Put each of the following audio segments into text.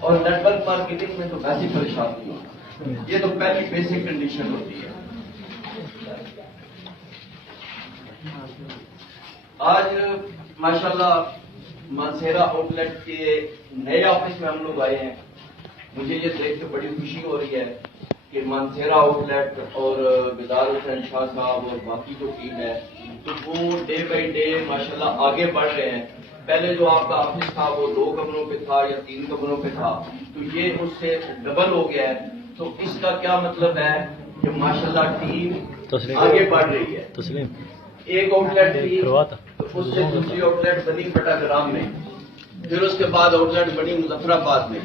اور net work marketing میں تو ویسے پریشان نہیں ہوگا. یہ تو پہلی بیسک کنڈیشن ہوتی ہے. آج ماشاءاللہ مانسہرہ آؤٹ لیٹ کے نئے آفس میں ہم لوگ آئے ہیں. مجھے یہ دیکھ کے بڑی خوشی ہو رہی ہے کہ مانسہرہ آؤٹ لیٹ اور بیدار حسین شاہ صاحب اور باقی جو ٹیم ہے تو وہ ڈے بائی ڈے ماشاءاللہ آگے بڑھ رہے ہیں. پہلے جو آپ کا آفس تھا وہ 2 کمروں پہ تھا یا 3 کمروں پہ تھا, تو یہ اس سے ڈبل ہو گیا ہے. تو اس کا کیا مطلب ہے کہ ماشاءاللہ ٹیم آگے بڑھ رہی ہے. ایک آؤٹ لیٹ تھی تو اس سے دوسری آؤٹ لیٹ بنی بٹاگرام میں, پھر اس کے بعد آؤٹ لیٹ بنی مظفر آباد میں,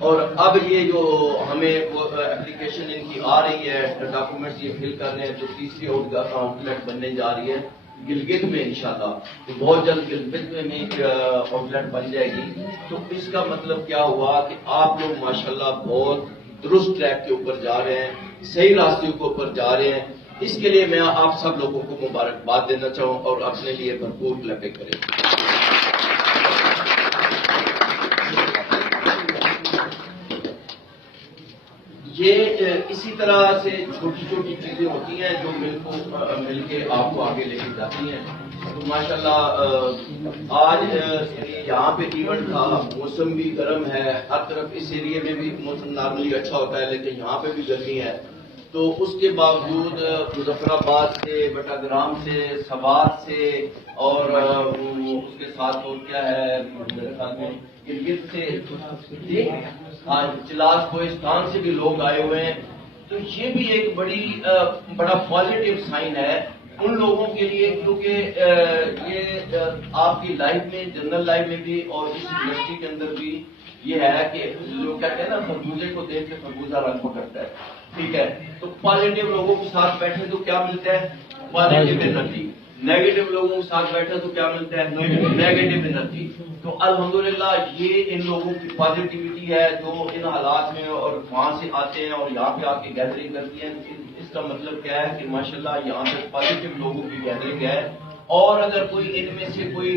اور اب یہ جو ہمیں وہ اپلیکیشن ان کی آ رہی ہے, ڈاکومنٹس یہ فل کر رہے ہیں, تو تیسری آؤٹ لیٹ بننے جا رہی ہے گلگت میں انشاءاللہ. تو بہت جلد گلگت میں بھی آؤٹ لیٹ بن جائے گی. تو اس کا مطلب کیا ہوا کہ آپ لوگ ماشاءاللہ بہت درست ٹریک کے اوپر جا رہے ہیں, صحیح راستے کے اوپر جا رہے ہیں. اس کے لیے میں آپ سب لوگوں کو مبارکباد دینا چاہوں اور اپنے لیے بھرپور کلیپنگ کریں. یہ اسی طرح سے چھوٹی چھوٹی چیزیں ہوتی ہیں جو مل کے آپ کو آگے لے کے جاتی ہیں. تو ماشاءاللہ آج یہاں پہ ایونٹ تھا, موسم بھی گرم ہے ہر طرف, اس ایریے میں بھی موسم نارملی اچھا ہوتا ہے لیکن یہاں پہ بھی گرمی ہے. تو اس کے باوجود مظفر آباد سے, بٹاگرام سے, سوات سے اور اس کے ساتھ اور کیا ہے میرے خیال میں گلگت سے, چلاس کوہستان سے بھی لوگ آئے ہوئے ہیں. تو یہ بھی ایک بڑا پازیٹیو سائن ہے ان لوگوں کے لیے, کیونکہ یہ آپ کی لائف میں, جنرل لائف میں بھی اور اس انڈسٹری کے اندر بھی یہ ہے کہ جو کہتے ہیں نا خربوزے کو دیکھ کے خربوزہ رنگ پکڑتا ہے. ٹھیک ہے, تو پازیٹیو لوگوں کے ساتھ بیٹھے تو کیا ملتا ہے, پازیٹیو انرجی. نیگیٹو لوگوں کے ساتھ بیٹھے تو کیا ملتا ہے, نیگیٹو انرجی. تو الحمدللہ یہ ان لوگوں کی پازیٹیوٹی ہے جو ان حالات میں اور وہاں سے آتے ہیں اور یہاں پہ آ کے گیدرنگ کرتی ہیں. اس کا مطلب کیا ہے کہ ماشاءاللہ یہاں پہ پازیٹیو لوگوں کی گیدرنگ ہے. اور اگر کوئی ان میں سے کوئی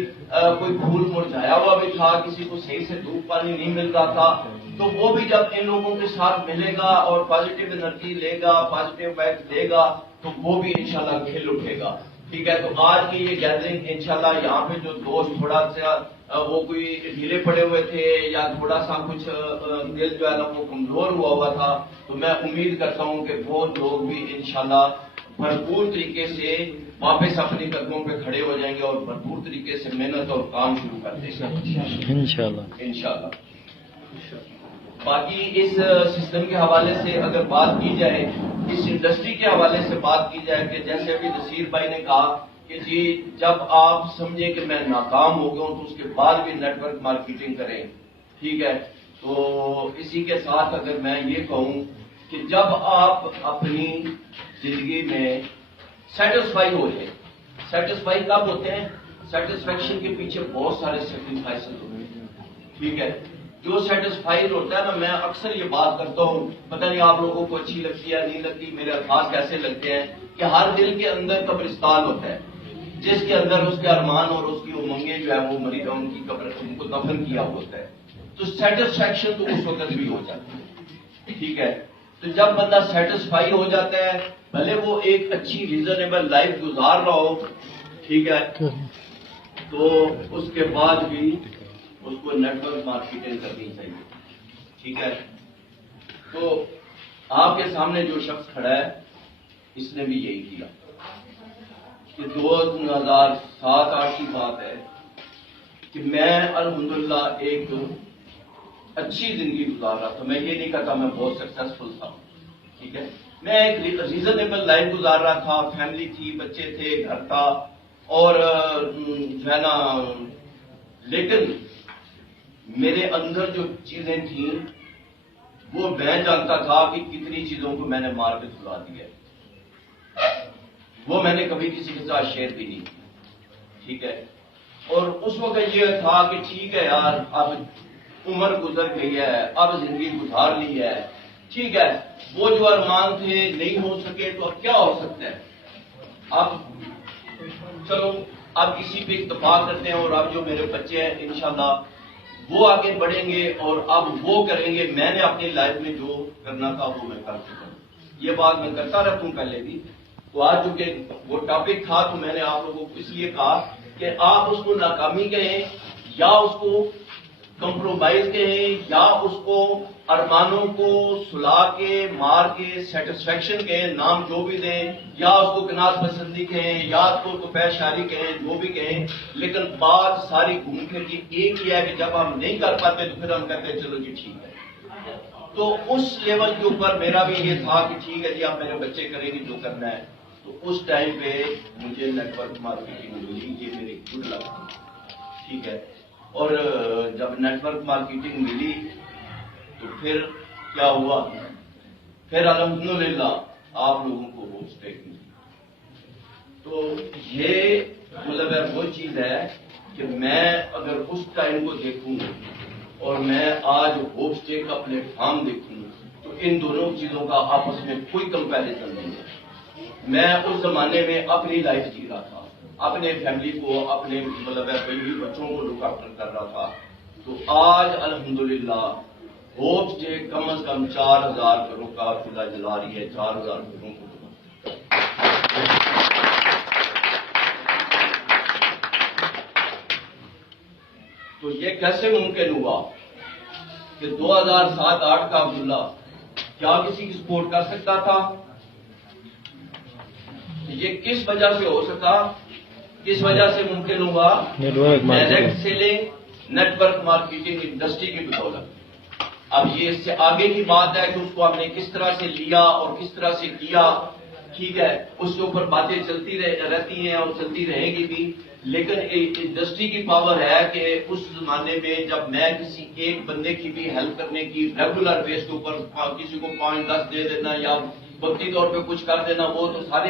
پھول مرجھایا ہوا بھی تھا, کسی کو صحیح سے دھوپ پانی نہیں مل رہا تھا, تو وہ بھی جب ان لوگوں کے ساتھ ملے گا اور پازیٹیو انرجی لے گا, پازیٹیو وائب دے گا, تو وہ بھی انشاءاللہ کھل اٹھے گا. ٹھیک ہے, تو آج کی یہ گیدرنگ انشاءاللہ یہاں پہ جو دوست تھوڑا سا وہ کوئی ڈھیلے پڑے ہوئے تھے یا تھوڑا سا کچھ دل جو ہے نا وہ کمزور ہوا تھا, تو میں امید کرتا ہوں کہ وہ لوگ بھی انشاءاللہ بھرپور طریقے سے واپس اپنی قدموں پہ کھڑے ہو جائیں گے اور بھرپور طریقے سے محنت اور کام شروع کر دیں گے انشاءاللہ. باقی اس سسٹم کے حوالے سے اگر بات کی جائے, اس انڈسٹری کے حوالے سے بات کی جائے, کہ جیسے ابھی نصیر بھائی نے کہا کہ جی جب آپ سمجھیں کہ میں ناکام ہو گیا ہوں تو اس کے بعد بھی نیٹ ورک مارکیٹنگ کریں. ٹھیک ہے, تو اسی کے ساتھ اگر میں یہ کہوں کہ جب آپ اپنی زندگی میں سیٹسفائی ہو جائیں, سیٹسفائی کب ہوتے ہیں, سیٹسفیکشن کے پیچھے بہت سارے سیکریفائس ہوتے ہیں. ٹھیک ہے, جو سیٹسفائیڈ ہوتا ہے نا, میں اکثر یہ بات کرتا ہوں, پتہ نہیں آپ لوگوں کو اچھی لگتی ہے نہیں لگتی, میرے الفاظ کیسے لگتے ہیں, کہ ہر دل کے اندر قبرستان ہوتا ہے جس کے اندر اس کے ارمان اور اس کی امنگیں جو ہے وہ مری ان کی قبر ان کو دفن کیا ہوتا ہے. تو سیٹسفیکشن تو اس وقت بھی ہو جاتی ہے. ٹھیک ہے, تو جب بندہ سیٹسفائی ہو جاتا ہے, بھلے وہ ایک اچھی ریزنیبل لائف گزار رہا ہو, ٹھیک ہے, تو اس کے بعد بھی اس کو نیٹ ورک مارکیٹنگ کرنی چاہیے. ٹھیک ہے, تو آپ کے سامنے جو شخص کھڑا ہے اس نے بھی یہی کیا کہ 2007-08 کی بات ہے کہ میں الحمدللہ ایک اچھی زندگی گزار رہا تھا. میں یہ نہیں کہتا میں بہت سکسیسفل تھا. ٹھیک ہے, میں ایک ریزنیبل لائف گزار رہا تھا, فیملی تھی, بچے تھے, گھر تھا, اور جو ہے نا, لیکن میرے اندر جو چیزیں تھیں وہ میں جانتا تھا کہ کتنی چیزوں کو میں نے مار کے چھڑا دیا. وہ میں نے کبھی کسی کے ساتھ شیئر بھی نہیں. ٹھیک ہے, اور اس وقت یہ تھا کہ ٹھیک ہے یار, اب عمر گزر گئی ہے, اب زندگی گزار لی ہے. ٹھیک ہے, وہ جو ارمان تھے نہیں ہو سکے تو اب کیا ہو سکتا ہے, اب چلو اب اسی پہ اتفاق کرتے ہیں. اور اب جو میرے بچے ہیں انشاءاللہ وہ آگے بڑھیں گے اور اب وہ کریں گے. میں نے اپنی لائف میں جو کرنا تھا وہ میں کر چکا ہوں. یہ بات میں کرتا رہتا ہوں پہلے بھی. تو آج چونکہ وہ ٹاپک تھا تو میں نے آپ لوگوں کو اس لیے کہا کہ آپ اس کو ناکامی کہیں یا اس کو کمپرومائز کہیں یا اس کو ارمانوں کو سلا کے مار کے سیٹسفیکشن کہیں، نام جو بھی دیں، یا اس کو کناز پسندی کہیں یا اس کو توفیع شاری کہیں، جو بھی کہیں، لیکن بات ساری گھوم پھر کے ایک ہی ہے کہ جب ہم نہیں کر پاتے تو پھر ہم کہتے ہیں چلو جی ٹھیک ہے. تو اس لیول کے اوپر میرا بھی یہ تھا کہ ٹھیک ہے جی آپ میرے بچے کریں گے جو کرنا ہے. تو اس ٹائم پہ مجھے نیٹ ورک مارکیٹنگ ملی، یہ میری گڈ لک تھی. ٹھیک ہے. اور جب نیٹ ورک مارکیٹنگ ملی تو پھر کیا ہوا، پھر الحمدللہ آپ لوگوں کو وہ اسٹیک ملی. تو یہ مطلب ہے وہ چیز ہے کہ میں اگر اس ٹائم کو دیکھوں اور میں آج ہوپ اسٹے کا پلیٹ فارم دیکھوں تو ان دونوں چیزوں کا آپس میں کوئی کمپیریزن نہیں ہے. میں اس زمانے میں اپنی لائف جی رہا تھا، اپنے فیملی کو، اپنے مطلب ہے بیوی بچوں کو لک آفٹر کر رہا تھا. تو آج الحمدللہ ہوپ اسٹے کم از کم 4000 گھروں کا چولہا جلا رہی ہے، 4000 گھروں کو. تو یہ کیسے ممکن ہوا کہ 2007-8 کا عبداللہ کیا کسی کی سپورٹ کر سکتا تھا؟ یہ کس وجہ سے ہو سکا، کس وجہ سے ممکن ہوا؟ Direct selling, network marketing industry کی بدولت. اب یہ اس سے آگے کی بات ہے کہ اس کو ہم نے کس طرح سے لیا اور کس طرح سے کیا. ٹھیک ہے، اس کے اوپر باتیں چلتی رہتی ہیں اور چلتی رہے گی بھی. لیکن انڈسٹری کی پاور ہے کہ اس زمانے میں جب میں کسی ایک بندے کی بھی ہیلپ کرنے کی ریگولر بیس کے اوپر کسی کو 5-10 دے دینا یا وقتی طور پہ کچھ کر دینا، وہ تو سارے